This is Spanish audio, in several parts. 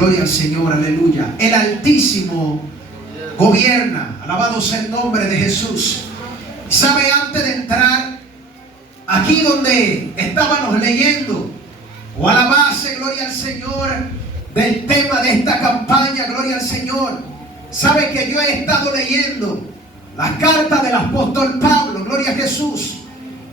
Gloria al Señor, aleluya. El Altísimo gobierna. Alabado sea el nombre de Jesús. ¿Sabe? Antes de entrar aquí donde estábamos leyendo, o a la base, gloria al Señor, del tema de esta campaña, gloria al Señor, sabe que yo he estado leyendo las cartas del apóstol Pablo, gloria a Jesús,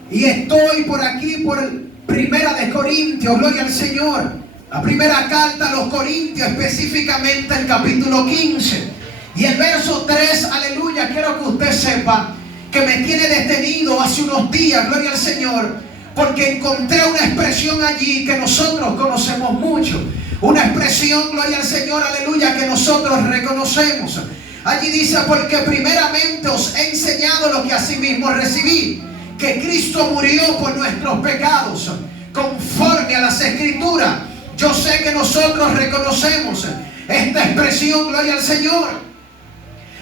y estoy por aquí por Primera de Corintios, gloria al Señor, la primera carta a los Corintios, específicamente el capítulo 15 y el verso 3, aleluya. Quiero que usted sepa que me tiene detenido hace unos días, gloria al Señor, porque encontré una expresión allí que nosotros conocemos mucho, una expresión, gloria al Señor, aleluya, que nosotros reconocemos. Allí dice: porque primeramente os he enseñado lo que asimismo recibí, que Cristo murió por nuestros pecados, conforme a las Escrituras. Yo sé que nosotros reconocemos esta expresión, gloria al Señor,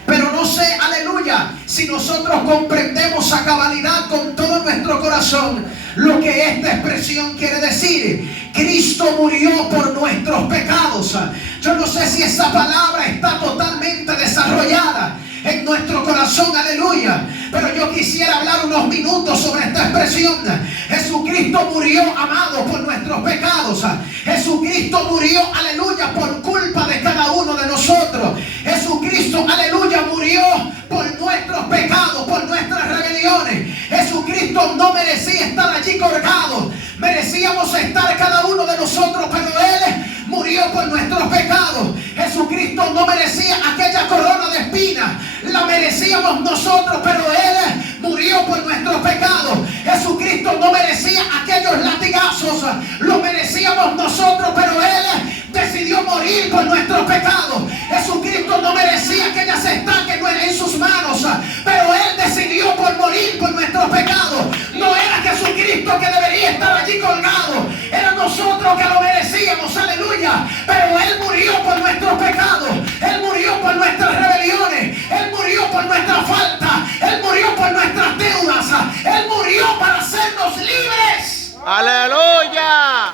pero no sé, aleluya, si nosotros comprendemos a cabalidad con todo nuestro corazón lo que esta expresión quiere decir. Cristo murió por nuestros pecados. Yo no sé si esa palabra está totalmente desarrollada en nuestro corazón, aleluya, pero yo quisiera hablar unos minutos sobre esta expresión. Jesucristo murió, amado, por nuestros pecados. Jesucristo murió, aleluya, por culpa de cada uno de nosotros. Jesucristo, aleluya, murió por nuestros pecados, por nuestras rebeliones. Jesucristo no merecía estar allí colgado. Merecíamos estar cada uno de nosotros, pero Él murió por nuestros pecados. Jesucristo no merecía aquella corona de espinas. La merecíamos nosotros, pero Él murió por nuestros pecados. Jesucristo no merecía aquellos latigazos. Lo merecíamos nosotros, pero Él decidió morir por nuestros pecados. Jesucristo no merecía aquellas estacas en sus manos, pero Él decidió por morir por nuestros pecados. No era Jesucristo que debería estar allí colgado, era nosotros que lo merecíamos, aleluya. Pero Él murió por nuestros pecados, Él murió por nuestras rebeliones, Él murió por nuestra falta, Él murió por nuestras deudas, Él murió para hacernos libres. ¡Aleluya!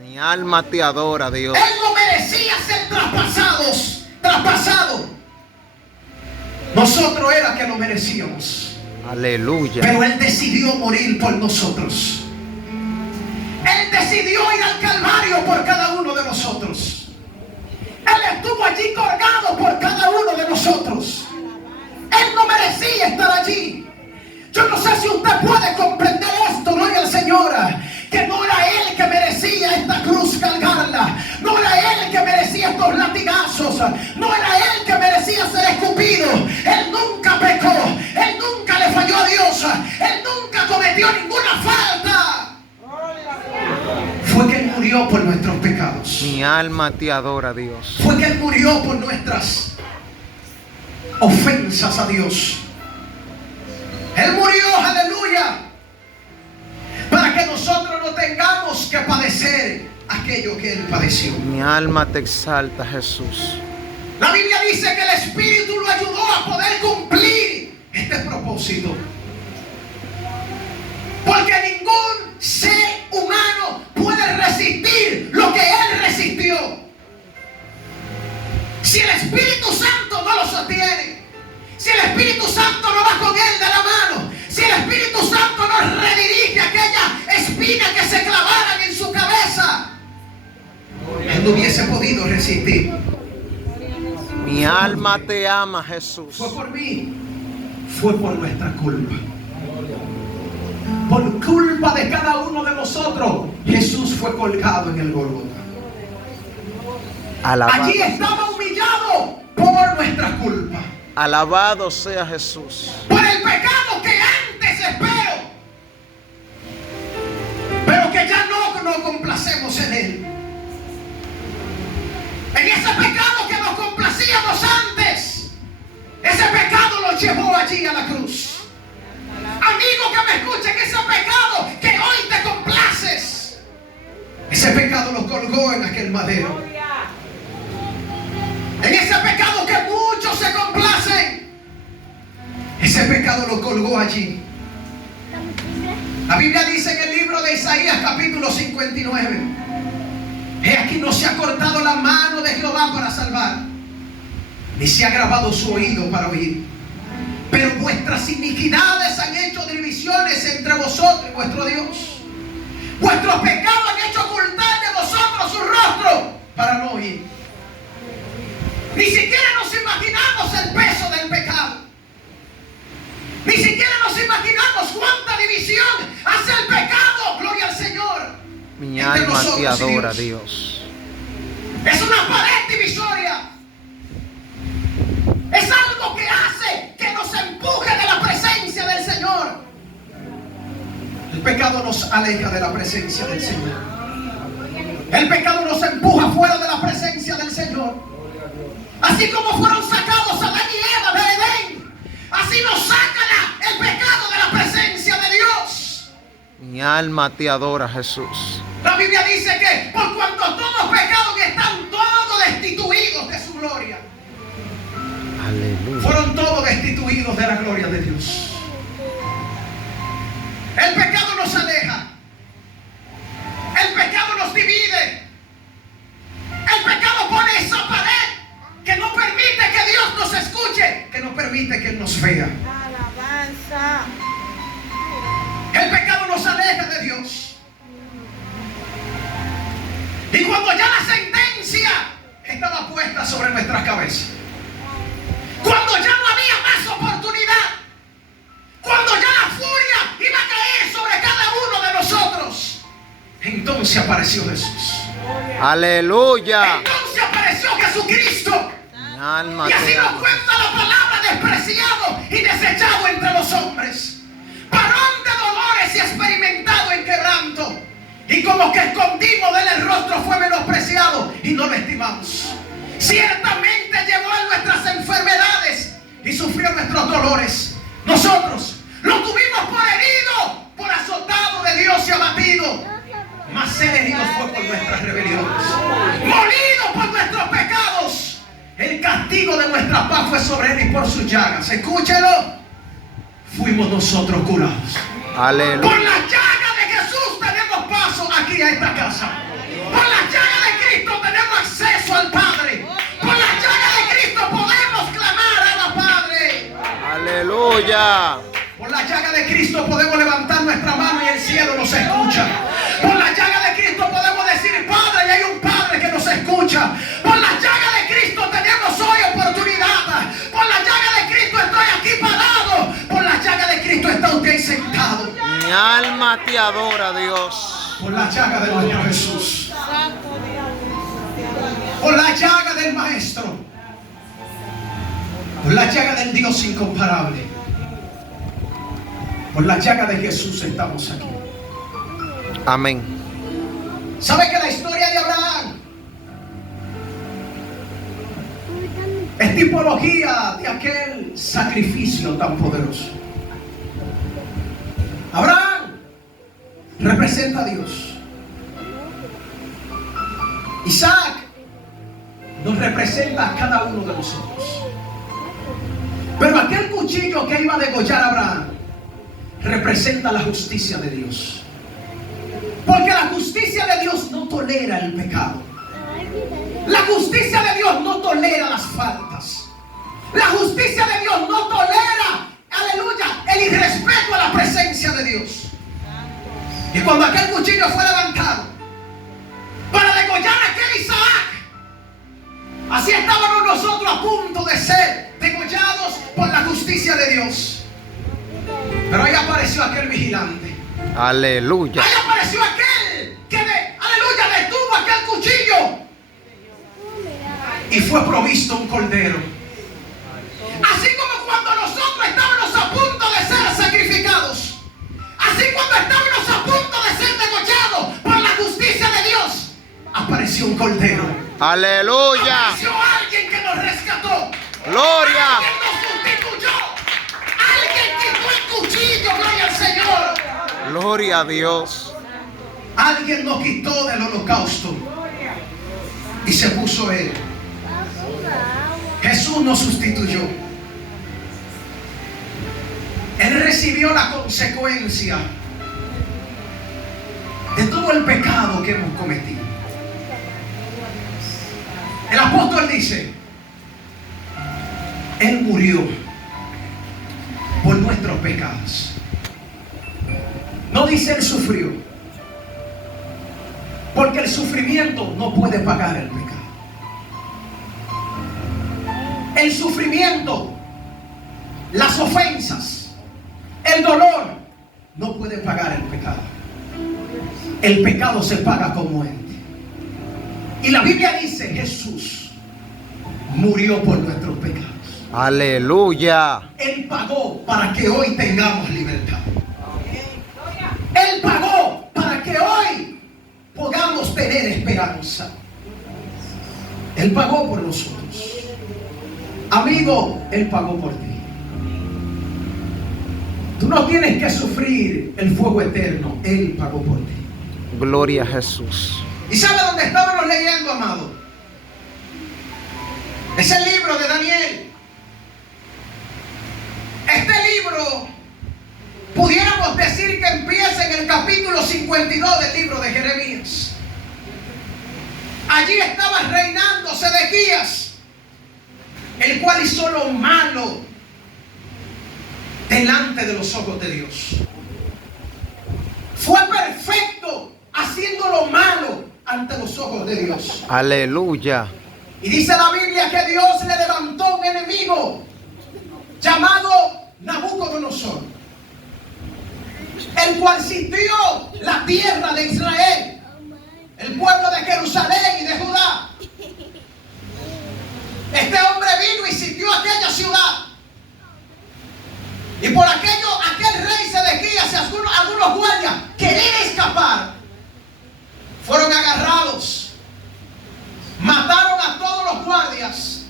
Mi alma te adora, Dios. Él no merecía ser traspasado. Nosotros era que lo merecíamos. Aleluya. Pero Él decidió morir por nosotros. Él decidió ir al Calvario por cada uno de nosotros. Él estuvo allí colgado por cada uno de nosotros. Él no merecía estar allí. Yo no sé si usted puede comprender esto, gloria al Señor, que no era Él que merecía esta cruz cargarla, no era Él que merecía estos latigazos, no era Él que merecía ser escupido. Él nunca pecó, Él nunca le falló a Dios, Él nunca cometió ninguna falta. Fue que Él murió por nuestros pecados. Mi alma te adora, Dios. Fue que Él murió por nuestras ofensas a Dios. Él murió, aleluya, para que nosotros no tengamos que padecer aquello que Él padeció. Mi alma te exalta, Jesús. La Biblia dice que el Espíritu lo ayudó a poder cumplir este propósito. Porque ningún ser humano puede resistir lo que Él resistió. Si el Espíritu Santo no lo sostiene, si el Espíritu Santo no va con Él de la mano, si el Espíritu Santo no redirige aquella espina que se clavaran en su cabeza, Él no hubiese podido resistir. Mi alma te ama, Jesús. Fue por mí, fue por nuestra culpa. Por culpa de cada uno de nosotros, Jesús fue colgado en el Gólgota. Alabado. Allí estaba humillado por nuestra culpa. Alabado sea Jesús. Por el pecado que antes espero, pero que ya no complacemos en él. En ese pecado que nos complacíamos antes, ese pecado lo llevó allí a la cruz. Amigo que me escuche, que ese pecado que hoy te complaces, ese pecado lo colgó en aquel madero. En ese pecado que muchos se complacen, ese pecado lo colgó allí. La Biblia dice en el libro de Isaías capítulo 59: he aquí no se ha cortado la mano Jehová para salvar, ni se ha grabado su oído para oír. Pero vuestras iniquidades han hecho divisiones entre vosotros y vuestro Dios. Vuestros pecados han hecho ocultar de vosotros su rostro para no oír. Ni siquiera nos imaginamos el peso del pecado. Ni siquiera nos imaginamos cuánta división hace el pecado, gloria al Señor. Mi entre alma te nosotros y adora, Dios. Dios. Es una pared divisoria. Es algo que hace que nos empuje de la presencia del Señor. El pecado nos aleja de la presencia del Señor. El pecado nos empuja fuera de la presencia del Señor. Así como fueron sacados Adán y Eva de Edén, así nos saca el pecado de la presencia de Dios. Mi alma te adora, Jesús. La Biblia dice que por cuanto todos pecaron están todos destituidos de su gloria. Aleluya. Fueron todos destituidos de la gloria de Dios. El pecado nos aleja. El pecado nos divide. El pecado pone esa pared que no permite que Dios nos escuche, que no permite que Él nos vea. Alabanza. El pecado nos aleja de Dios. Y cuando ya la sentencia estaba puesta sobre nuestras cabezas, cuando ya no había más oportunidad, cuando ya la furia iba a caer sobre cada uno de nosotros, entonces apareció Jesús. Aleluya. Entonces apareció Jesucristo. Mi alma Y así te nos adora. cuenta la palabra: despreciado y desechado entre los hombres, varón de dolores y experimentado en quebranto. Y como que escondimos de él el rostro, fue menospreciado y no lo estimamos. Ciertamente llevó en nuestras enfermedades y sufrió nuestros dolores. Nosotros lo tuvimos por herido, por azotado de Dios y abatido. Mas él herido fue por nuestras rebeliones, molido por nuestros pecados. El castigo de nuestra paz fue sobre él y por sus llagas, escúchelo, fuimos nosotros curados. Aleluya. Por la llaga de Jesús tenemos paso aquí a esta casa. Por la llaga de Cristo tenemos acceso al Padre. Por la llaga de Cristo podemos clamar a la Padre. Aleluya. Por la llaga de Cristo podemos levantar nuestra mano y el cielo nos escucha. Por la llaga de Cristo podemos decir Padre y hay un Padre que nos escucha. Por la llaga de Cristo tenemos hoy oportunidad. Por la llaga de Cristo estoy aquí parado. Por la llaga de Cristo está usted sentado. Mi alma te adora, Dios. Por la llaga de nuestro Jesús. Santo Dios. Por la llaga del Maestro. Por la llaga del Dios incomparable. Por la llaga de Jesús estamos aquí. Amén. ¿Sabe que la historia de Abraham es tipología de aquel sacrificio tan poderoso? Abraham representa a Dios. Isaac nos representa a cada uno de nosotros. Pero aquel cuchillo que iba a degollar a Abraham representa la justicia de Dios. Porque la justicia de Dios no tolera el pecado. La justicia de Dios no tolera las faltas. La justicia de Dios no tolera, aleluya, el irrespeto a la presencia de Dios. Y cuando aquel cuchillo fue levantado para degollar a aquel Isaac, así estábamos nosotros a punto de ser degollados por la justicia de Dios. Pero ahí apareció aquel vigilante. Aleluya. Ahí apareció aquel que, aleluya, detuvo aquel cuchillo. Y fue provisto un cordero. Así como cuando nosotros estábamos a punto de ser sacrificados, así cuando estábamos a punto de ser degollados por la justicia de Dios, apareció un cordero. Aleluya. Apareció alguien que nos rescató. Gloria. Alguien nos sustituyó. Alguien quitó el cuchillo, gloria al Señor. Gloria a Dios. Alguien nos quitó del holocausto y se puso él. Jesús nos sustituyó. Él recibió la consecuencia de todo el pecado que hemos cometido. El apóstol apóstol dice, Él murió por nuestros pecados. No dice Él sufrió, porque el sufrimiento no puede pagar el pecado. El sufrimiento, las ofensas, el dolor no puede pagar el pecado. El pecado se paga con muerte. Y la Biblia dice, Jesús murió por nuestros pecados. Aleluya. Él pagó para que hoy tengamos libertad. Él pagó para que hoy podamos tener esperanza. Él pagó por nosotros. Amigo, Él pagó por ti. Tú no tienes que sufrir el fuego eterno. Él pagó por ti. Gloria a Jesús. ¿Y sabe dónde estábamos leyendo, amado? Es el libro de Daniel. Este libro, pudiéramos decir que empieza en el capítulo 52 del libro de Jeremías. Allí estaba reinando Sedequías, el cual hizo lo malo delante de los ojos de Dios. Fue perfecto haciendo lo malo ante los ojos de Dios. Aleluya. Y dice la Biblia que Dios le levantó un enemigo llamado Nabucodonosor, el cual sitió la tierra de Israel, el pueblo de Jerusalén y de Judá. Este hombre vino y sitió aquella ciudad. Y por aquel rey Sedequías y algunos guardias querían escapar. Fueron agarrados, mataron a todos los guardias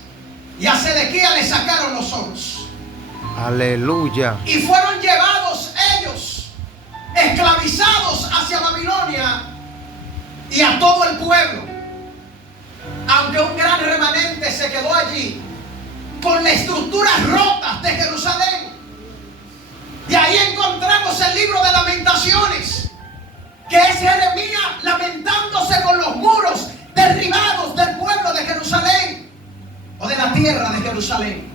y a Sedequías le sacaron los ojos. Aleluya. Y fueron llevados ellos, esclavizados hacia Babilonia, y a todo el pueblo. Aunque un gran remanente se quedó allí con las estructuras rotas de Jerusalén. Y ahí encontramos el libro de Lamentaciones, que es Jeremías lamentándose con los muros derribados del pueblo de Jerusalén, o de la tierra de Jerusalén.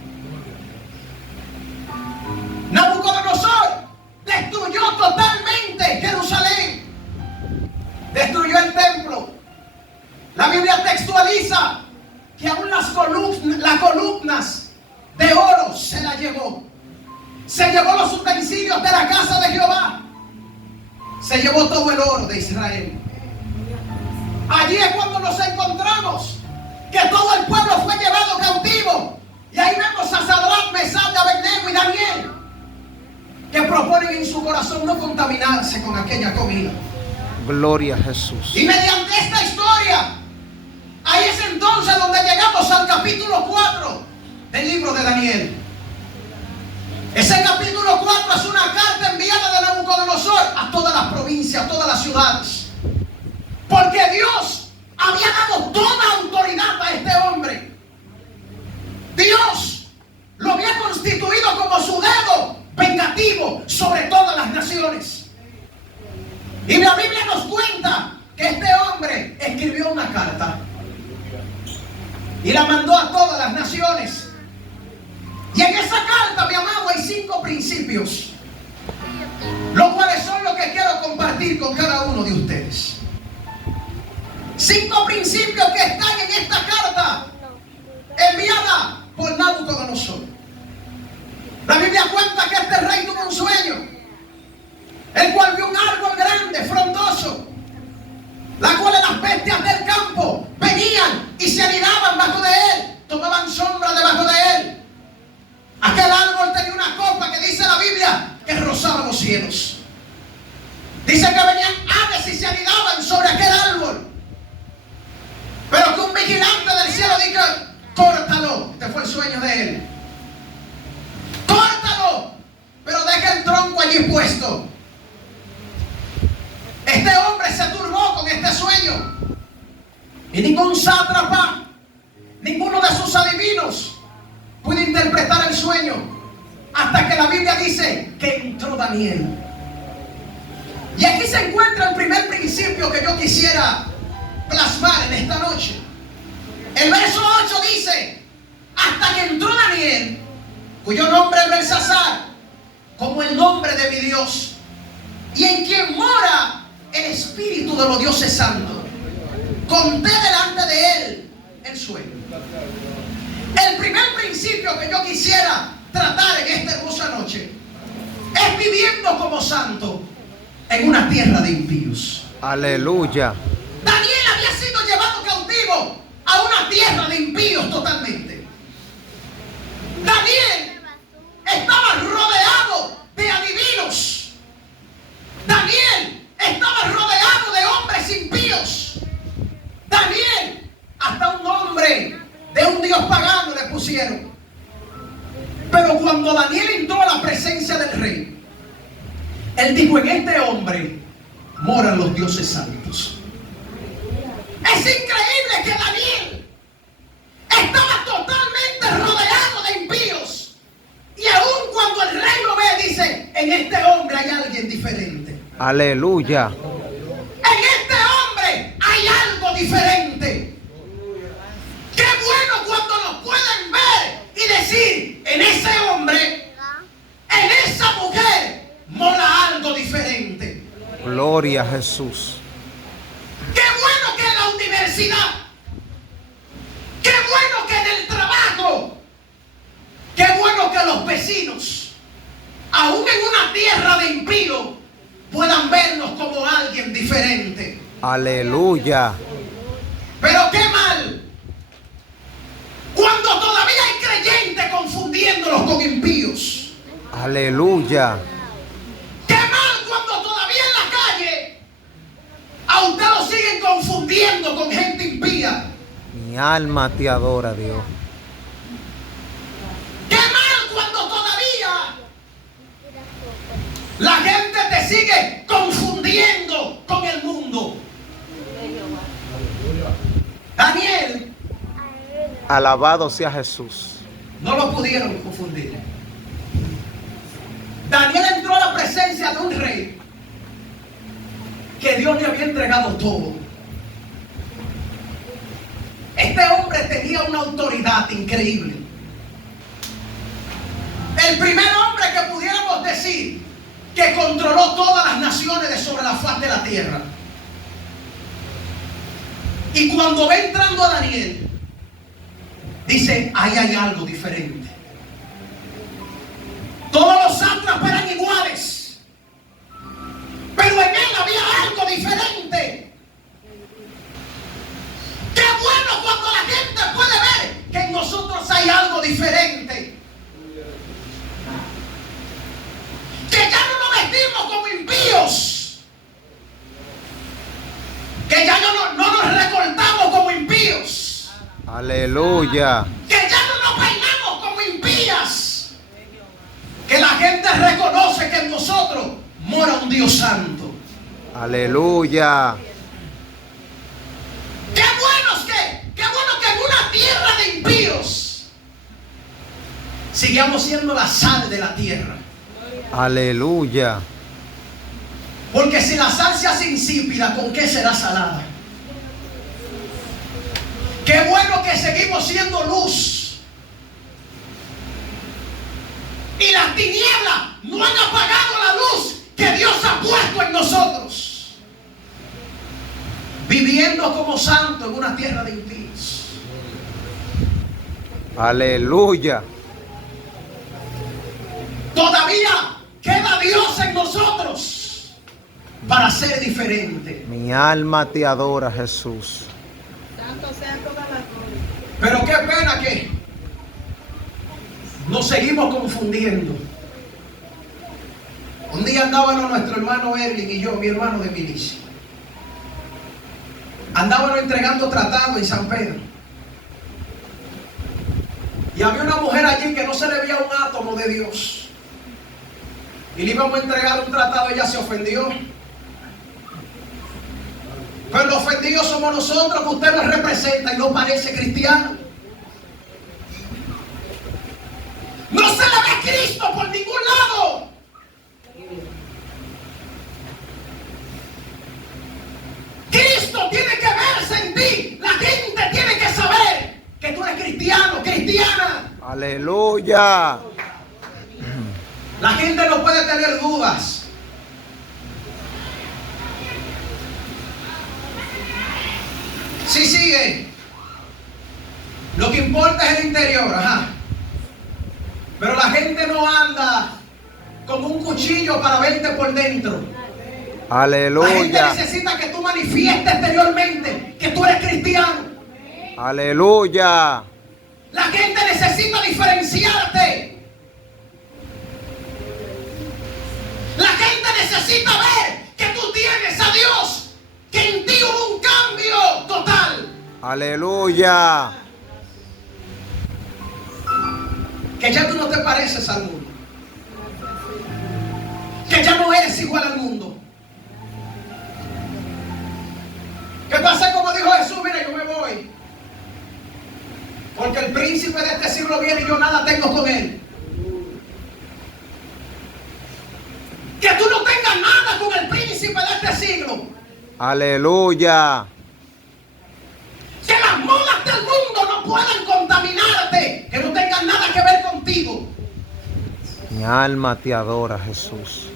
Nabucodonosor destruyó totalmente Jerusalén, destruyó el templo. La Biblia textualiza que aún las columnas de oro se las llevó. Se llevó los utensilios de la casa de Jehová. Se llevó todo el oro de Israel. Allí es cuando nos encontramos que todo el pueblo fue llevado cautivo. Y ahí vemos a Sadrach, Mesach, Abednego y Daniel, que proponen en su corazón no contaminarse con aquella comida. Gloria a Jesús. Y mediante esta historia, ahí es entonces donde llegamos al capítulo 4 del libro de Daniel. Ese capítulo 4 es una carta enviada de Nabucodonosor a todas las provincias, a todas las ciudades. Porque Dios había dado toda autoridad a este hombre. Dios lo había constituido como su dedo vengativo sobre todas las naciones. Y la Biblia nos cuenta que este hombre escribió una carta y la mandó a todas las naciones. Y en esa carta, mi amado, hay 5 principios, los cuales son los que quiero compartir con cada uno de ustedes. 5 principios que están en esta carta enviada por Nabucodonosor. La Biblia cuenta que este rey tuvo un sueño, el cual vio un árbol grande, frondoso, la cual las bestias del campo venían y se anidaban bajo de él, tomaban sombra debajo de él. Aquel árbol tenía una copa que dice la Biblia que rozaba los cielos. Dice que venían aves y se anidaban sobre aquel árbol. Pero que un vigilante del cielo dijo: córtalo. Este fue el sueño de él. Córtalo, pero deja el tronco allí puesto. Este hombre se turbó con este sueño. Y ningún sátrapa, ninguno de sus adivinos pudo interpretar el sueño, hasta que la Biblia dice que entró Daniel. Y aquí se encuentra el primer principio que yo quisiera plasmar en esta noche. El verso 8 dice, hasta que entró Daniel, cuyo nombre es Belsasar, como el nombre de mi Dios, y en quien mora el Espíritu de los dioses santos. Conté delante de él el sueño. El primer principio que yo quisiera tratar en esta hermosa noche es viviendo como santo en una tierra de impíos. Aleluya. Daniel había sido llevado cautivo a una tierra de impíos totalmente. Daniel estaba rodeado de adivinos. Daniel estaba rodeado de hombres impíos. Daniel, hasta un nombre de un dios pagano le pusieron. Pero cuando Daniel entró a la presencia del rey, él dijo, en este hombre moran los dioses santos. Es increíble que Daniel estaba totalmente rodeado de impíos. Y aun cuando el rey lo ve, dice, en este hombre hay alguien diferente. Aleluya. En este hombre hay algo diferente. Qué bueno cuando nos pueden ver y decir, en ese hombre, en esa mujer, mora algo diferente. Gloria a Jesús. Qué bueno que en la universidad, qué bueno que en el trabajo, qué bueno que los vecinos, aún en una tierra de impíos, puedan vernos como alguien diferente. Aleluya. Pero qué mal cuando todavía hay creyentes confundiéndolos con impíos. Aleluya. Qué mal cuando todavía en la calle a usted lo siguen confundiendo con gente impía. Mi alma te adora, Dios. Qué mal cuando todavía la gente te sigue confundiendo con el mundo. Daniel, Alabado sea Jesús. no lo pudieron confundir. Daniel entró a la presencia de un rey que Dios le había entregado todo. Este hombre tenía una autoridad increíble. El primer hombre que pudiéramos decir que controló todas las naciones de sobre la faz de la tierra. Y cuando ve entrando a Daniel, dice, ahí hay algo diferente. Todos los sátrapas eran iguales, pero en él había algo diferente. Qué bueno cuando la gente puede ver que en nosotros hay algo diferente. Que ya no nos vestimos como impíos. Que ya no nos recortamos como impíos. Aleluya. Que ya no nos peinamos como impías. Que la gente reconoce que en nosotros mora un Dios santo. Aleluya. Qué bueno que en una tierra de impíos sigamos siendo la sal de la tierra. Aleluya. Porque si la sal se hace insípida, ¿con qué será salada? Qué bueno que seguimos siendo luz. Y las tinieblas no han apagado la luz que Dios ha puesto en nosotros. Viviendo como santos en una tierra de impíos. Aleluya. Todavía queda Dios en nosotros para ser diferente. Mi alma te adora, Jesús. Santo sea toda la gloria. Pero qué pena que nos seguimos confundiendo. Un día andábamos nuestro hermano Erwin y yo, mi hermano de milicia. Andábamos entregando tratados en San Pedro. Y había una mujer allí que no se le veía un átomo de Dios. Y le íbamos a entregar un tratado, ella se ofendió. Pero los ofendidos somos nosotros, que usted nos representa y no parece cristiano. No se le ve Cristo por ningún lado. Cristo tiene que verse en ti. La gente tiene que saber que tú eres cristiano. Aleluya. La gente no puede tener dudas. Sí, sigue. Lo que importa es el interior, ajá. Pero la gente no anda con un cuchillo para verte por dentro. La gente Aleluya. necesita que tú manifiestes exteriormente que tú eres cristiano. Aleluya. La gente necesita diferenciarte. La gente necesita ver que tú tienes a Dios, que en ti hubo un cambio total. Aleluya. Que ya tú no te pareces al mundo. Que ya no eres igual al mundo. Que pasa como dijo Jesús, mira, yo me voy. Porque el príncipe de este siglo viene y yo nada tengo con él. Que tú no tengas nada con el príncipe de este siglo. Aleluya. Que las modas del mundo no puedan contaminarte. Que no tengan nada que ver contigo. Mi alma te adora, Jesús.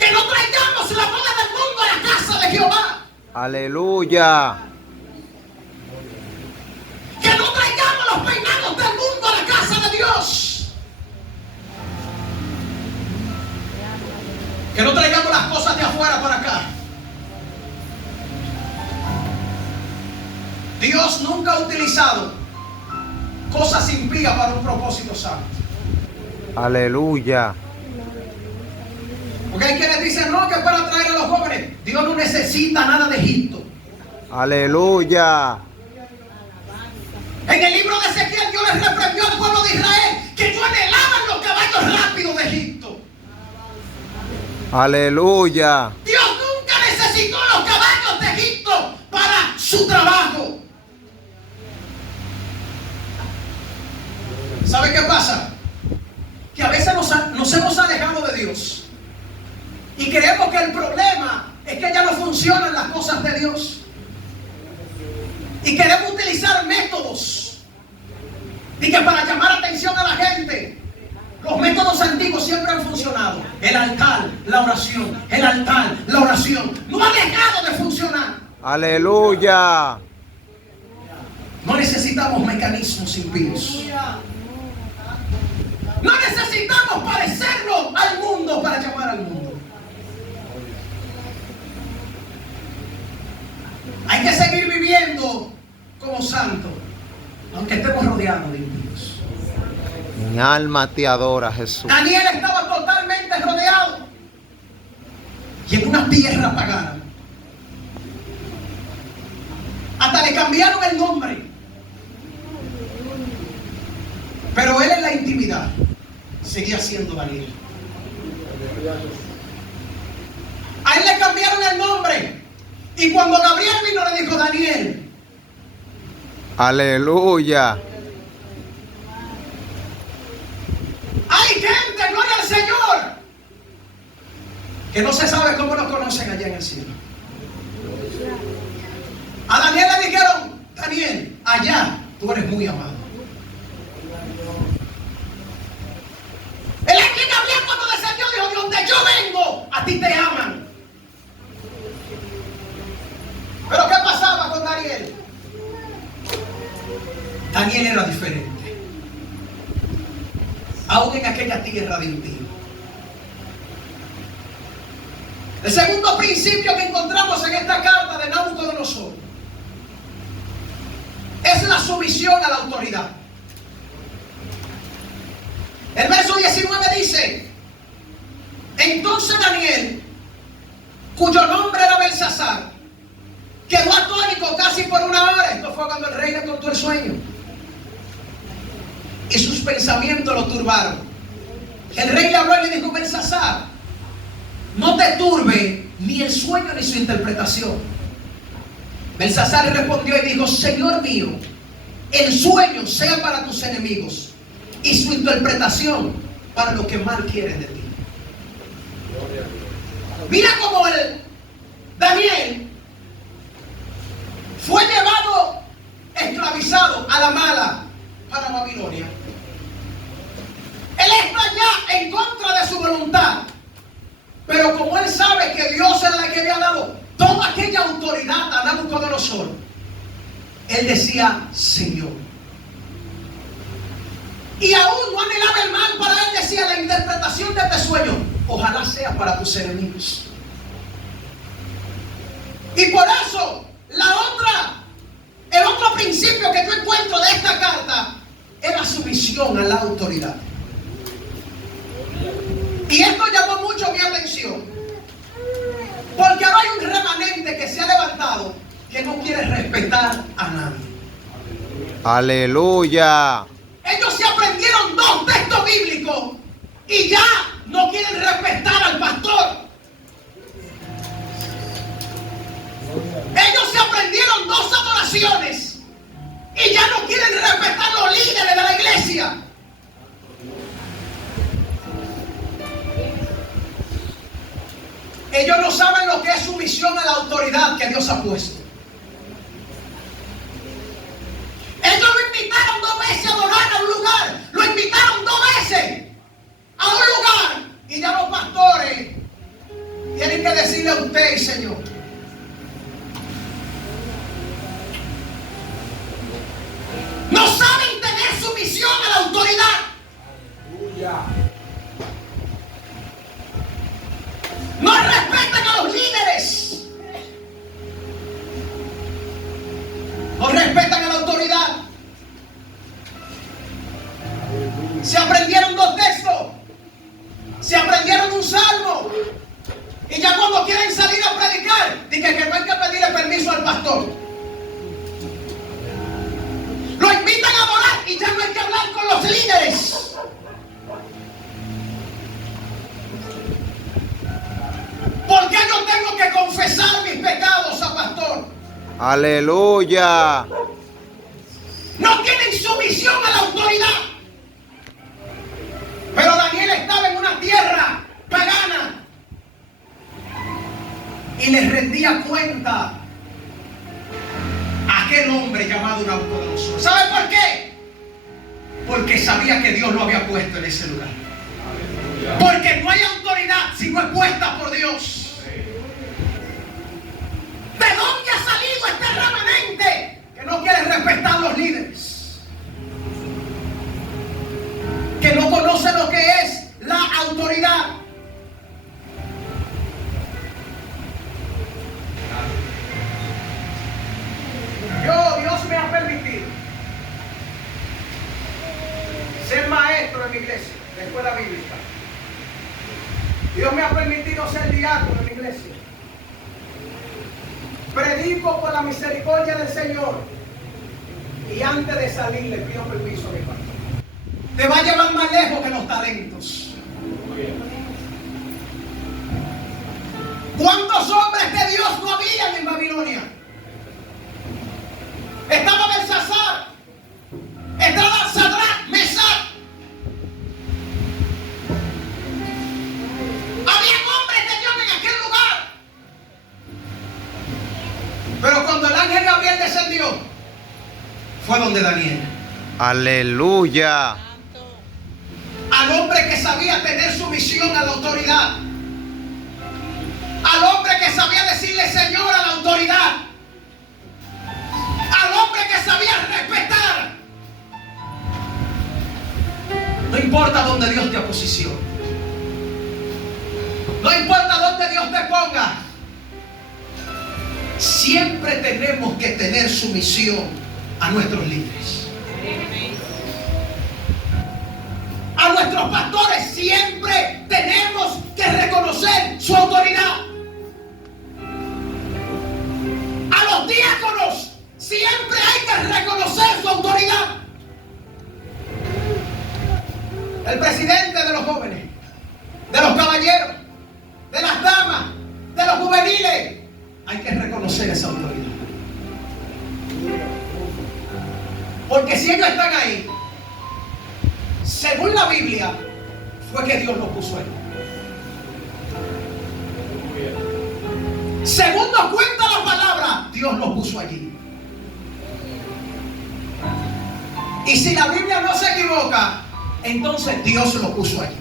Que no traigamos la moda del mundo a la casa de Jehová. Aleluya. Que no traigamos los peinados del mundo a la casa de Dios. Que no traigamos las cosas de afuera para acá. Dios nunca ha utilizado cosas impías para un propósito santo. Aleluya. Porque hay quienes dicen, no, que es para traer a los jóvenes. Dios no necesita nada de Egipto. Aleluya. En el libro de Ezequiel Dios les reprendió al pueblo de Israel que yo anhelaba los caballos rápidos de Egipto. Aleluya. Dios nunca necesitó los caballos de Egipto para su trabajo. ¿Sabe qué pasa? Que a veces nos hemos alejado de Dios y creemos que el problema es que ya no funcionan las cosas de Dios y queremos utilizar métodos y que para llamar atención a la gente. Los métodos antiguos siempre han funcionado. El altar, la oración. El altar, la oración. No ha dejado de funcionar. Aleluya. No necesitamos mecanismos impíos. No necesitamos parecernos al mundo para llamar al mundo. Hay que seguir viviendo como santos, aunque estemos rodeados de impíos. Mi alma te adora, Jesús. Daniel estaba totalmente rodeado y en una tierra pagana. Hasta le cambiaron el nombre. Pero él en la intimidad seguía siendo Daniel. A él le cambiaron el nombre. Y cuando Gabriel vino le dijo, Daniel. Aleluya. Hay gente, gloria al Señor, que no se sabe cómo nos conocen allá en el cielo. A Daniel le dijeron, Daniel, allá tú eres muy amado. El ángel Gabriel cuando descendió dijo, de donde yo vengo, a ti te aman. Pero ¿qué pasaba con Daniel? Daniel era diferente. Aún en aquella tierra de impíos. El segundo principio que encontramos en esta carta de Nabucodonosor es la sumisión a la autoridad. El verso 19 dice, entonces Daniel, cuyo nombre era Belsasar, quedó atónito casi por una hora. Esto fue cuando el rey le contó el sueño. Y sus pensamientos lo turbaron. El rey le habló y le dijo, Belsasar, no te turbe ni el sueño ni su interpretación. Belsasar le respondió y dijo, Señor mío, el sueño sea para tus enemigos y su interpretación para los que mal quieren de ti. Mira cómo el Daniel fue llevado esclavizado a la mala para Babilonia. Él está ya en contra de su voluntad. Pero como él sabe que Dios era el que había dado toda aquella autoridad a Nabucodonosor, él decía, Señor. Y aún no anhelaba el mal para él, decía, la interpretación de este sueño, ojalá sea para tus enemigos. Y por eso, el otro principio que yo encuentro de esta carta es la sumisión a la autoridad. Y esto llamó mucho mi atención, porque ahora hay un remanente que se ha levantado que no quiere respetar a nadie. Aleluya. Ellos se aprendieron 2 textos bíblicos y ya no quieren respetar al pastor. Ellos se aprendieron 2 adoraciones y ya no quieren respetar los líderes de la iglesia. Ellos no saben lo que es sumisión a la autoridad que Dios ha puesto. Ellos lo invitaron 2 veces a adorar a un lugar. Lo invitaron 2 veces a un lugar. Y ya los pastores tienen que decirle a usted, Señor. No saben tener sumisión a la autoridad. No respetan a los líderes. No respetan a la autoridad. Se aprendieron 2 textos. Se aprendieron un salmo. Y ya cuando quieren salir a predicar, dicen que no hay que pedirle permiso al pastor. Lo invitan a adorar y ya no hay que hablar con los líderes. ¿Por qué yo tengo que confesar mis pecados a pastor? Aleluya. No tienen sumisión a la autoridad. Pero Daniel estaba en una tierra pagana y les rendía cuenta a aquel hombre llamado Nabucodonosor. ¿Sabe por qué? Porque sabía que Dios lo había puesto en ese lugar. Porque no hay autoridad si no es puesta por Dios. ¿De dónde ha salido este remanente que no quiere respetar a los líderes? Que no conoce lo que es la autoridad. Dios me ha permitido ser maestro en mi iglesia, de escuela bíblica. Dios me ha permitido ser diácono en la iglesia. Predico por la misericordia del Señor. Y antes de salir le pido permiso a mi pastor. Te va a llevar más lejos que los talentos. ¿Cuántos hombres de Dios no habían en Babilonia? Estaba Belsasar, estaba Sadrach, Mesach. Había hombres de Dios en aquel lugar. Pero cuando el ángel Gabriel descendió, fue donde Daniel. Aleluya. Al hombre que sabía tener sumisión a la autoridad. Al hombre que sabía decirle Señor a la autoridad. Al hombre que sabía respetar. No importa dónde Dios te posicione. No importa dónde Dios te ponga. Siempre tenemos que tener sumisión a nuestros líderes. A nuestros pastores siempre tenemos que reconocer su autoridad. A los diáconos siempre hay que reconocer su autoridad. El presidente de los jóvenes, de los caballeros, de las damas, de los juveniles, hay que reconocer esa autoridad. Porque si ellos están ahí, según la Biblia, fue que Dios los puso ahí. Según nos cuenta la palabra, Dios los puso allí. Y si la Biblia no se equivoca, entonces Dios lo puso allí.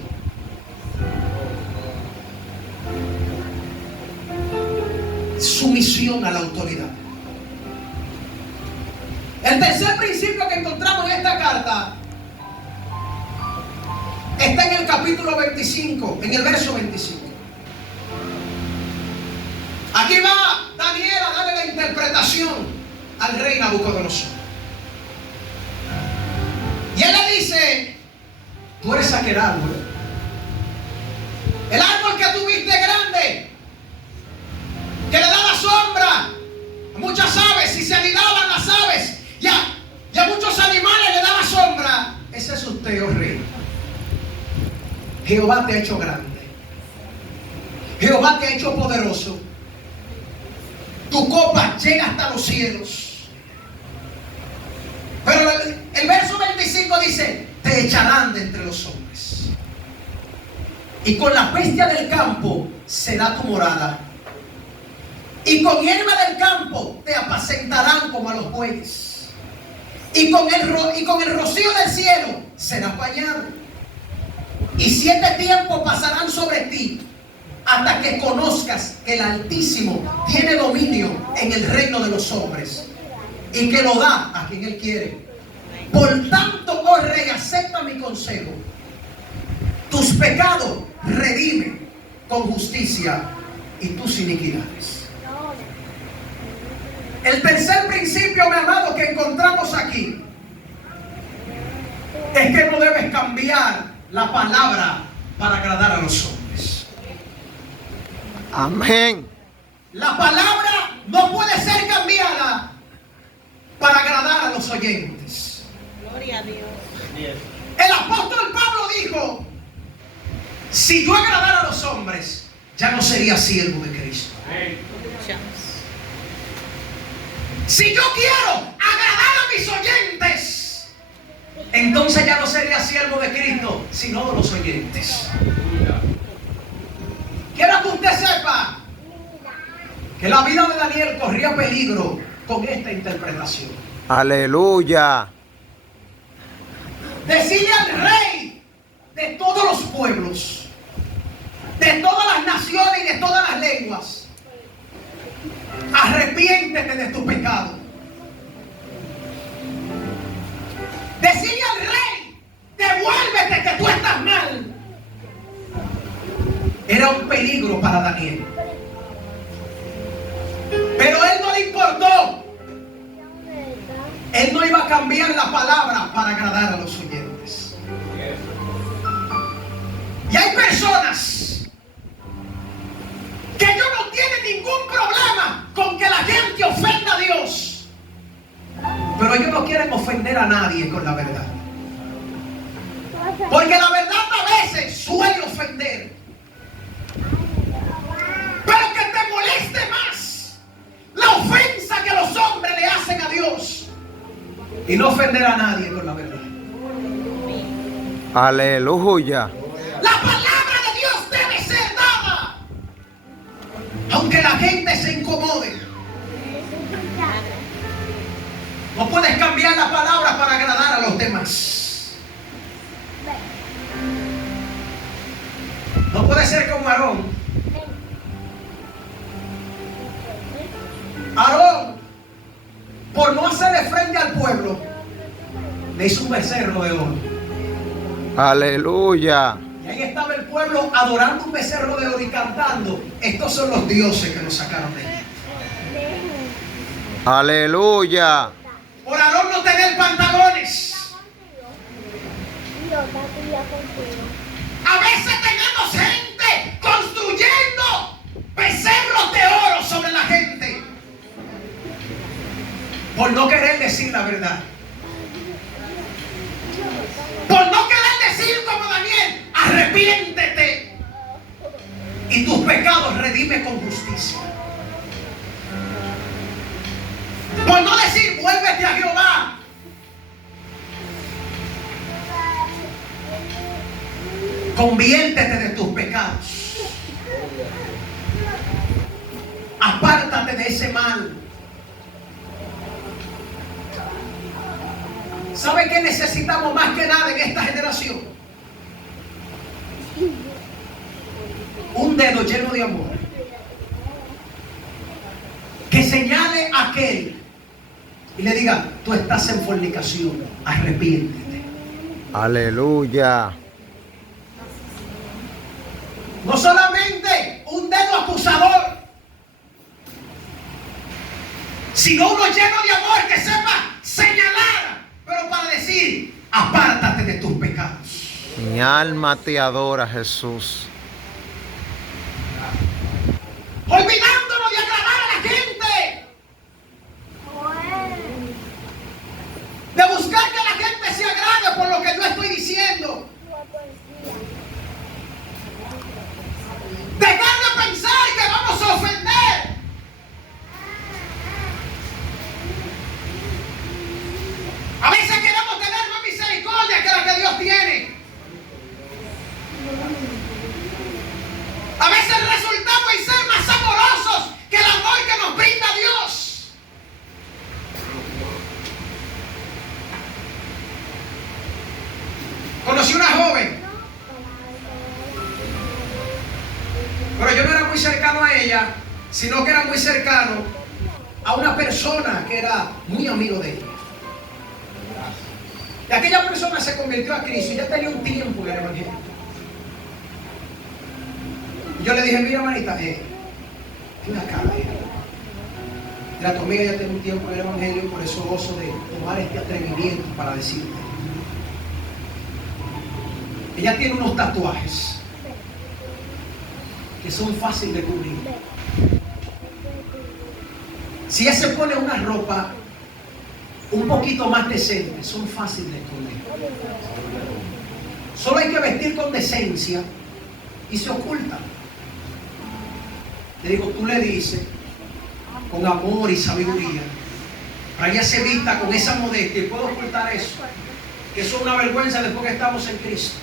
Sumisión a la autoridad. El tercer principio que encontramos en esta carta está en el capítulo 25, en el verso 25. Aquí va Daniel a darle la interpretación al rey Nabucodonosor. Y él le dice: tú eres aquel árbol. El árbol que tú viste grande, que le daba sombra a muchas aves y se anidaban las aves, y a muchos animales le daba sombra. Ese es usted, oh rey. Jehová te ha hecho grande. Jehová te ha hecho poderoso. Tu copa llega hasta los cielos. Pero el verso 25 dice: te echarán de entre los hombres, y con la bestia del campo será tu morada, y con hierba del campo te apacentarán como a los bueyes, y con el rocío del cielo serás bañado. Y 7 tiempos pasarán sobre ti, hasta que conozcas que el Altísimo tiene dominio en el reino de los hombres, y que lo da a quien Él quiere. Por tanto, oh rey, acepta mi consejo. Tus pecados redime con justicia, y tus iniquidades. El tercer principio, mi amado, que encontramos aquí es que no debes cambiar la palabra para agradar a los hombres. Amén. La palabra no puede ser cambiada para agradar a los oyentes. Gloria a Dios. El apóstol Pablo dijo: si yo agradara a los hombres, ya no sería siervo de Cristo. Si yo quiero agradar a mis oyentes, entonces ya no sería siervo de Cristo, sino de los oyentes. Quiero que usted sepa que la vida de Daniel corría peligro con esta interpretación. Aleluya. Decirle al rey de todos los pueblos, de todas las naciones y de todas las lenguas: arrepiéntete de tu pecado. Decirle al rey: devuélvete, que tú estás mal. Era un peligro para Daniel, pero a él no le importó. Él no iba a cambiar la palabra para agradar a los oyentes. Y hay personas que ellos no tienen ningún problema con que la gente ofenda a Dios, pero ellos no quieren ofender a nadie con la verdad, porque la verdad a veces suele ofender. Pero que te moleste más la ofensa que los hombres le hacen a Dios, y no ofender a nadie con la verdad. Aleluya. La palabra de Dios debe ser dada, aunque la gente se incomode. No puedes cambiar la palabra para agradar a los demás. No puede ser como Aarón. Aarón, por no hacerle frente al pueblo, le hizo un becerro de oro. Aleluya. Y ahí estaba el pueblo adorando un becerro de oro y cantando: estos son los dioses que nos sacaron de allí. Aleluya. Por Aarón no tener pantalones. A veces tenemos gente construyendo becerros de oro sobre la gente, por no querer decir la verdad, por no querer decir como Daniel: arrepiéntete y tus pecados redime con justicia. Por no decir: vuélvete a Jehová. Conviértete de tus pecados. Apártate de ese mal. ¿Sabe qué necesitamos más que nada en esta generación? Un dedo lleno de amor que señale a aquel y le diga: tú estás en fornicación, arrepiéntete. Aleluya. No solamente un dedo acusador, sino uno lleno de amor que sepa señalar, pero para decir: apártate de tus pecados. Mi alma te adora, Jesús. Olvidándonos de agradar a la gente, de buscar que la gente se agrade por lo que yo estoy diciendo, dejar de pensar que vamos a ofender. A veces queremos tener más misericordia que la que Dios tiene. A veces resultamos en ser más amorosos que el amor que nos brinda Dios. Conocí una joven, pero yo no era muy cercano a ella, sino que era muy cercano a una persona que era muy amigo de ella. Y aquella persona se convirtió a Cristo y ya tenía un tiempo en el Evangelio. Y yo le dije: mira, hermanita, ven acá, mira, tu amiga ya tiene un tiempo en el Evangelio y por eso gozo de tomar este atrevimiento para decirte. Ella tiene unos tatuajes que son fáciles de cubrir. Si ella se pone una ropa un poquito más decente, son fáciles de esconder. Solo hay que vestir con decencia y se oculta. Le digo: tú le dices con amor y sabiduría, para que ella se vista con esa modestia y pueda ocultar eso, que eso es una vergüenza después que estamos en Cristo.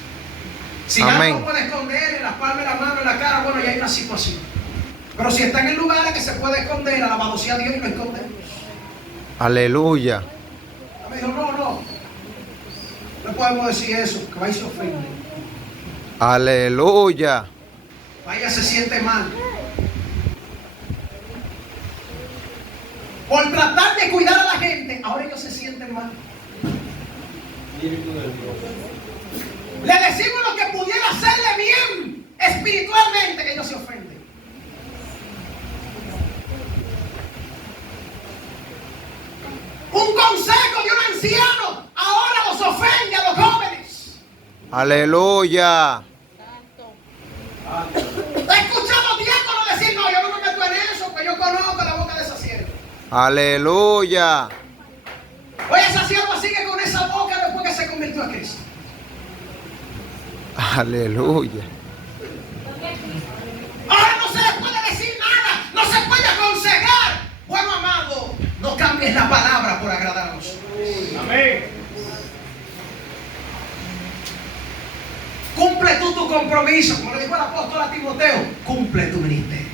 Si Amén. algo puede esconder en la palma de la mano, en la cara, bueno, ya hay una situación. Pero si está en el lugar en que se puede esconder, alabado sea Dios, y lo escondemos. Aleluya. Me dijo: no podemos decir eso, que vaya y se ofende. Aleluya. Vaya, se siente mal. Por tratar de cuidar a la gente, ahora ellos se sienten mal. Le decimos lo que pudiera hacerle bien espiritualmente, que ellos se ofenden. Un consejo de un anciano ahora los ofende a los jóvenes. Aleluya. He escuchado diáconos decir: no, yo no me meto en eso, que yo conozco la boca de esa sierva. Aleluya. Oye, esa sierva sigue con esa boca después que se convirtió a Cristo. Aleluya. Ahora no se le puede decir nada, no se puede aconsejar. Bueno, amado, no cambies la palabra por agradar a nosotros. Amén. Cumple tú tu compromiso, como le dijo el apóstol a Timoteo, cumple tu ministerio.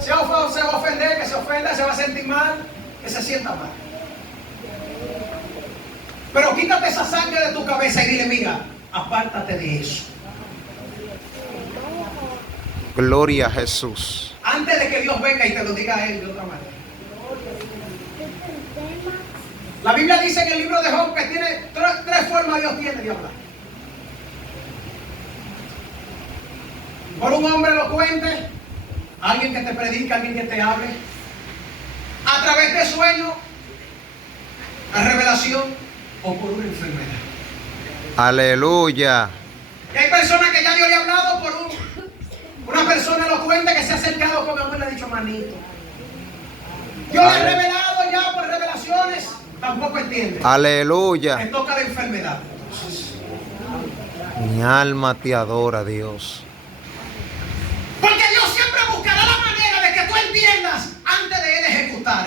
Se va a ofender, que se ofenda, se va a sentir mal, que se sienta mal. Pero quítate esa sangre de tu cabeza y dile: mira, apártate de eso. Gloria a Jesús. Antes de que Dios venga y te lo diga a él de otra manera. La Biblia dice en el libro de Job que tiene tres formas Dios tiene de hablar. Por un hombre elocuente, alguien que te predica, alguien que te hable, a través de sueños, a revelación, o por una enfermedad. Aleluya. Y hay personas que ya Dios le ha hablado por una persona elocuente que se ha acercado con amor y le ha dicho: manito. Dios le ha revelado ya por revelaciones, tampoco entiende. Aleluya. Le toca la enfermedad. Mi alma te adora, Dios. Porque Dios siempre buscará la manera de que tú entiendas antes de Él ejecutar.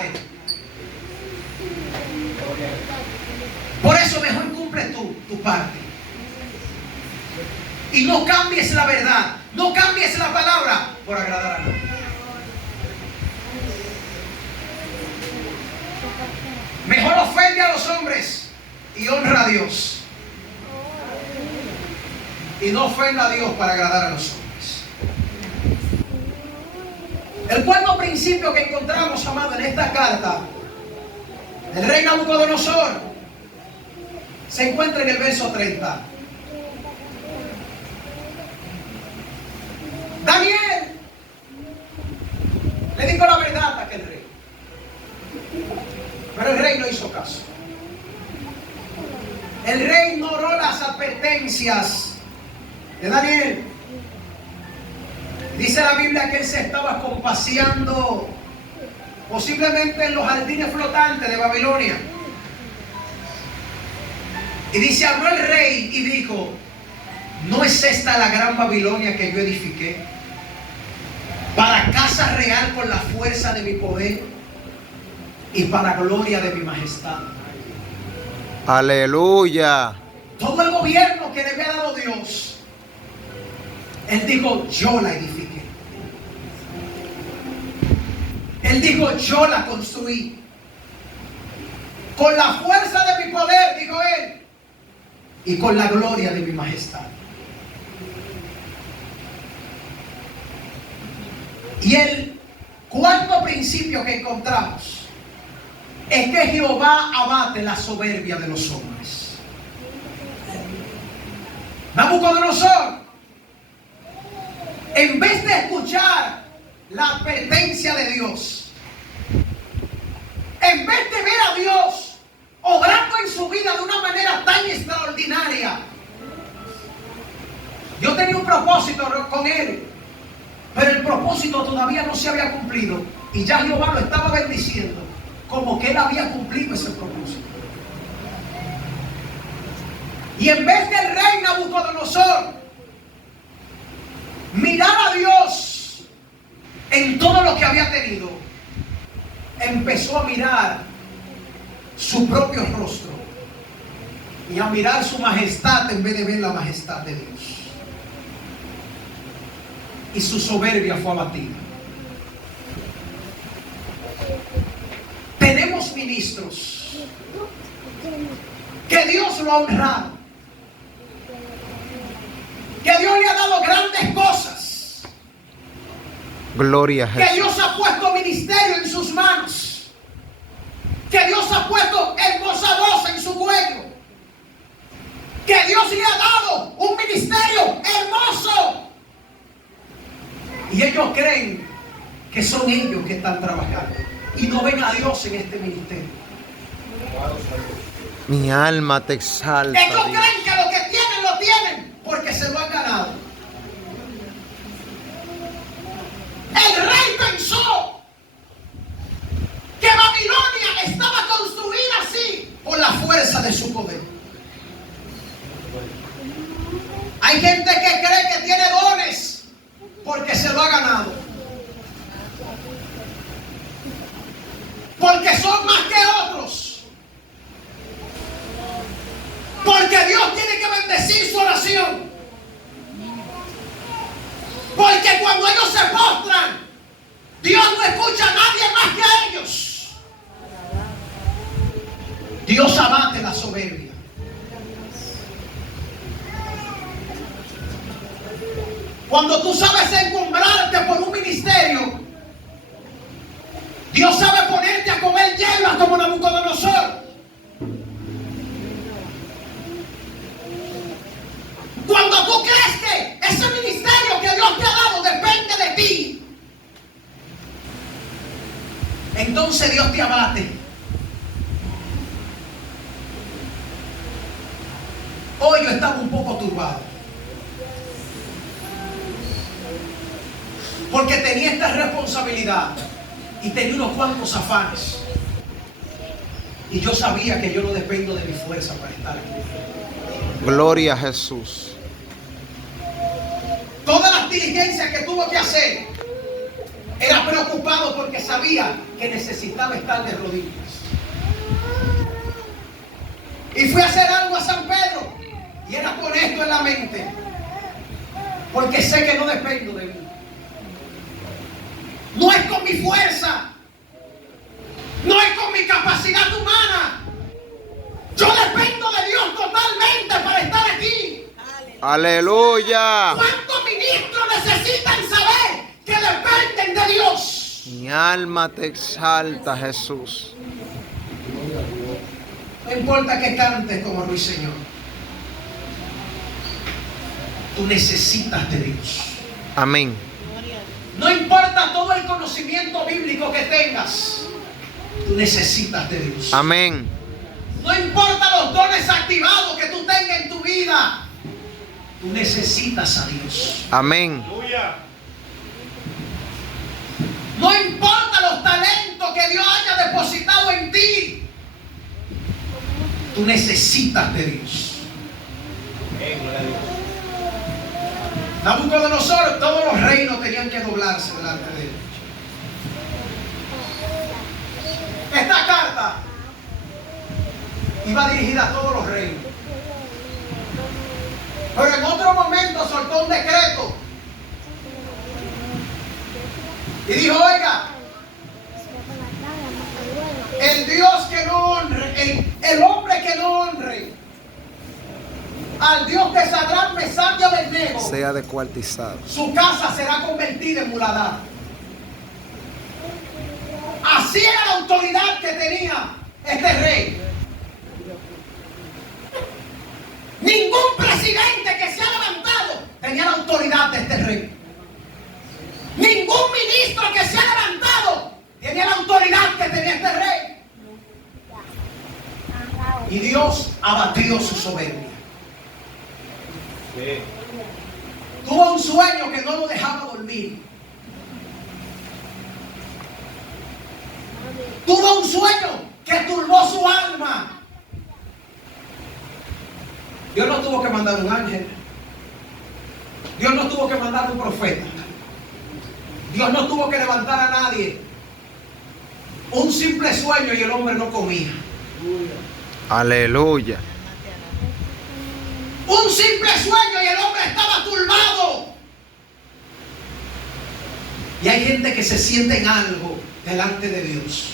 Por eso mejor cumple tu parte. Y no cambies la verdad, no cambies la palabra por agradar a nadie. Mejor ofende a los hombres y honra a Dios. Y no ofenda a Dios para agradar a los hombres. El cuarto principio que encontramos, amado, en esta carta del rey Nabucodonosor se encuentra en el verso 30. Daniel le dijo la verdad a aquel rey, pero el rey no hizo caso. El rey ignoró las advertencias de Daniel. Dice la Biblia que él se estaba compaseando posiblemente en los jardines flotantes de Babilonia. Y dice, habló el rey y dijo, ¿no es esta la gran Babilonia que yo edifiqué para casa real con la fuerza de mi poder y para gloria de mi majestad? Aleluya. Todo el gobierno que le había dado Dios, él dijo, yo la edifiqué. Él dijo, yo la construí. Con la fuerza de mi poder, dijo él, y con la gloria de mi majestad. Y el cuarto principio que encontramos es que Jehová abate la soberbia de los hombres. Nabucodonosor, en vez de escuchar la advertencia de Dios, en vez de ver a Dios obrando en su vida de una manera tan extraordinaria, Dios tenía un propósito con él, pero el propósito todavía no se había cumplido y ya Jehová lo estaba bendiciendo como que él había cumplido ese propósito. Y en vez del rey Nabucodonosor mirar a Dios en todo lo que había tenido, empezó a mirar su propio rostro y a mirar su majestad en vez de ver la majestad de Dios. Y su soberbia fue abatida. Tenemos ministros que Dios lo ha honrado, que Dios le ha dado grandes cosas, Gloria a que Jesús. Dios ha puesto ministerio en sus manos, que Dios ha puesto hermosa voz en su cuello, que Dios le ha dado un ministerio hermoso. Y ellos creen que son ellos que están trabajando y no ven a Dios en este ministerio. Mi alma te exalta, Ellos Dios. creen que lo que tienen porque se lo han ganado. El rey pensó que Babilonia estaba construida así por la fuerza de su poder. Hay gente que cree que tiene dones porque se lo ha ganado, porque son más que otros, porque Dios tiene que bendecir su oración, porque cuando ellos se postran, Dios no escucha a nadie más que a ellos. Dios abate la soberbia. Cuando tú sabes encumbrarte por un ministerio, Dios sabe ponerte a comer hierbas como Nabucodonosor. Cuando tú crees que ese ministerio que Dios te ha dado depende de ti, entonces Dios te abate. Hoy yo estaba un poco turbado, porque tenía esta responsabilidad y tenía unos cuantos afanes. Y yo sabía que yo no dependo de mi fuerza para estar aquí. Gloria a Jesús. Todas las diligencias que tuvo que hacer, era preocupado porque sabía que necesitaba estar de rodillas. Y fui a hacer algo a San Pedro y era con esto en la mente, porque sé que no dependo de mí. No es con mi fuerza, no es con mi capacidad humana, Aleluya. ¿Cuántos ministros necesitan saber que dependen de Dios? Mi alma te exalta, Jesús. No importa que cantes como Ruiseñor. Tú necesitas de Dios. Amén. No importa todo el conocimiento bíblico que tengas. Tú necesitas de Dios. Amén. No importa los dones activados que tú tengas en tu vida. Tú necesitas a Dios. Amén. No importa los talentos que Dios haya depositado en ti. Tú necesitas de Dios. Nabucodonosor, todos los reinos tenían que doblarse delante de él. Esta carta iba dirigida a todos los reinos. Pero en otro momento soltó un decreto y dijo: oiga, el Dios que no honre, el hombre que no honre al Dios de Sadrach, Mesach y Abednego, Sea descuartizado. su casa será convertida en muladar. Así era la autoridad que tenía este rey. Ningún presidente que se ha levantado tenía la autoridad de este rey. Ningún ministro que se ha levantado tenía la autoridad que tenía este rey. Y Dios abatió su soberbia. Tuvo un sueño que no lo dejaba dormir. Tuvo un sueño que turbó su alma. Dios no tuvo que mandar un ángel. Dios no tuvo que mandar un profeta. Dios no tuvo que levantar a nadie. Un simple sueño y el hombre no comía. Aleluya. Un simple sueño y el hombre estaba turbado. Y hay gente que se siente en algo delante de Dios.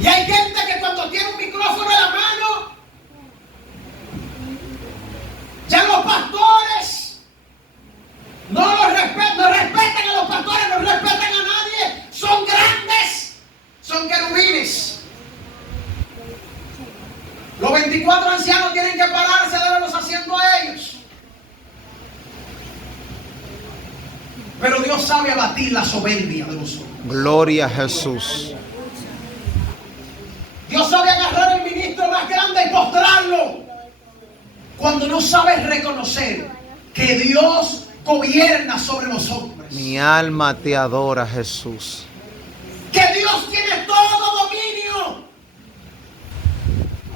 Y hay gente que cuando tiene un micrófono en la mano, ya los pastores no respetan a los pastores, no respetan a nadie. Son grandes, son querubines. Los 24 ancianos tienen que pararse de los asientos a ellos. Pero Dios sabe abatir la soberbia de los hombres. Gloria a Jesús. Dios sabe agarrar al ministro más grande y postrarlo. Cuando no sabes reconocer que Dios gobierna sobre los hombres. Mi alma te adora, Jesús. Que Dios tiene todo dominio.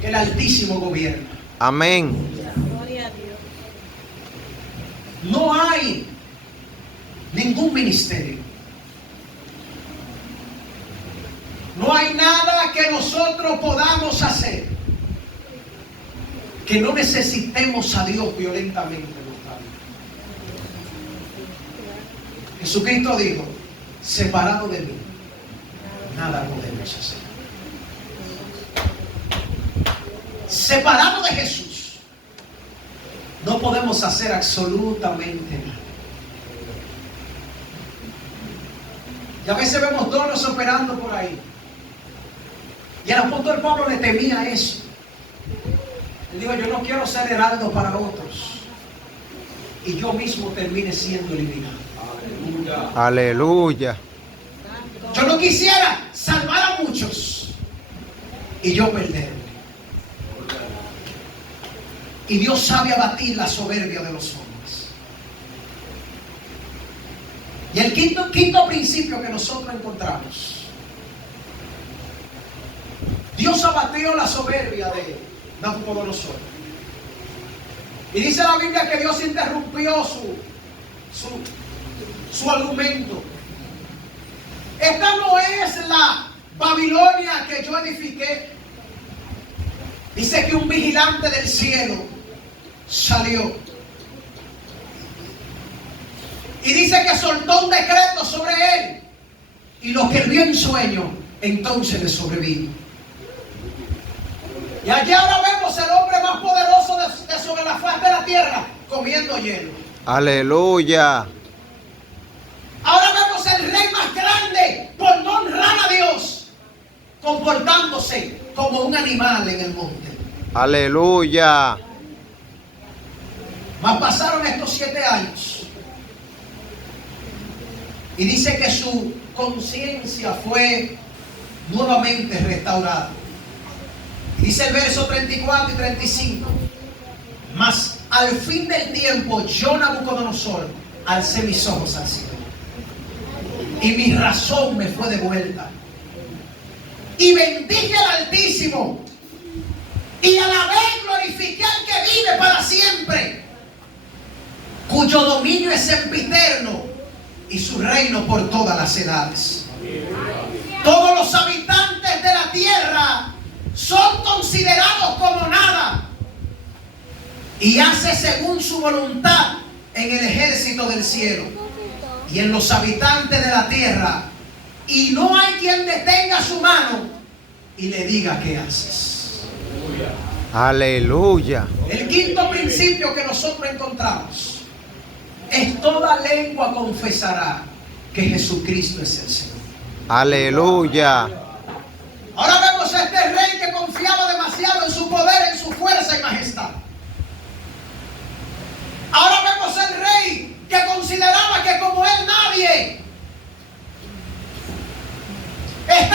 Que el Altísimo gobierna. Amén. Gloria a Dios. No hay ningún ministerio. No hay nada que nosotros podamos hacer que no necesitemos a Dios violentamente en nuestra vida. Jesucristo dijo: separado de mí, nada podemos hacer. Separado de Jesús, no podemos hacer absolutamente nada. Y a veces vemos dones operando por ahí. Y el apóstol Pablo le temía eso. Él dijo: yo no quiero ser heraldo para otros y yo mismo termine siendo eliminado. Aleluya. Yo no quisiera salvar a muchos y yo perderme. Y Dios sabe abatir la soberbia de los hombres. Y el quinto principio que nosotros encontramos: Dios abatió la soberbia de Nabucodonosor. Y dice la Biblia que Dios interrumpió su argumento. Esta no es la Babilonia que yo edifiqué. Dice que un vigilante del cielo salió. Y dice que soltó un decreto sobre él. Y lo que vio en sueño, entonces le sobrevino. Y allí ahora vemos el hombre más poderoso de sobre la faz de la tierra comiendo hielo. Aleluya. Ahora vemos el rey más grande por no honrar a Dios, comportándose como un animal en el monte. Aleluya. Mas pasaron estos 7 años. Y dice que su conciencia fue nuevamente restaurada. Y dice el verso 34 y 35. Mas al fin del tiempo yo, Nabucodonosor, alcé mis ojos al cielo. Y mi razón me fue devuelta. Y bendije al Altísimo. Y alabé y glorifiqué al que vive para siempre, cuyo dominio es sempiterno y su reino por todas las edades. Todos los habitantes de la tierra son considerados como nada, y hace según su voluntad en el ejército del cielo y en los habitantes de la tierra, y no hay quien detenga su mano y le diga qué haces. Aleluya. El quinto principio que nosotros encontramos es: toda lengua confesará que Jesucristo es el Señor. Aleluya. Ahora